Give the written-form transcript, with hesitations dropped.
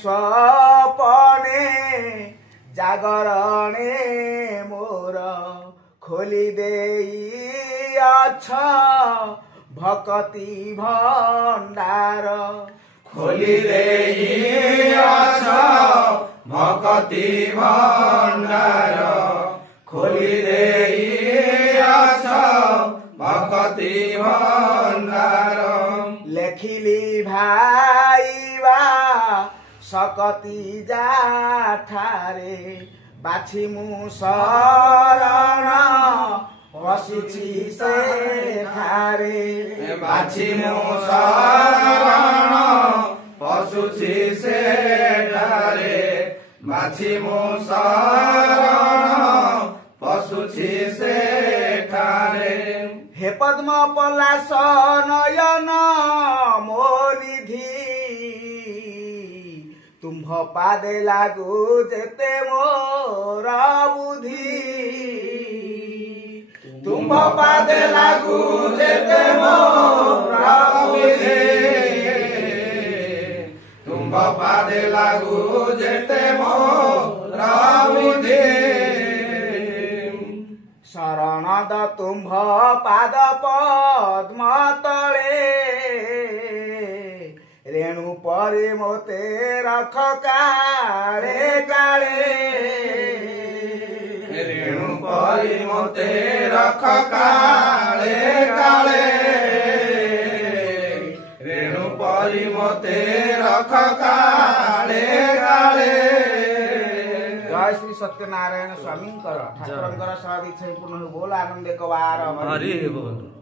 स्वपने जागरणे मोर खोली देई अछ भक्ति भंडार खोली देई अछ भक्ति भंडार खोली देई अछ भक्ति भंडार लेखिली भाईवा सकती जाठारे बाछी मु शरण पशुची से ठारे बाछी मु शरण पशुची से ठारे बाछी मु शरण पशुची से ठारे हे पद्म पलाश नयन मो निधि तुम्भ पादे लागू जेते मोर बुद्धि तुम्भ पादे लागू जेते मोर बुद्धि तुम्भ पादे लागू जेते मोर बुद्धि शरण द तुम्भ पाद पद्म तले रेणु परे मोते रख काले काले रेणु परी मोते रख काले काले रेणु परी मोते रख काले काले जय श्री सत्यनारायण स्वामी ठाकुर सह पूर्ण बोल आनंद कवार हरि बोल।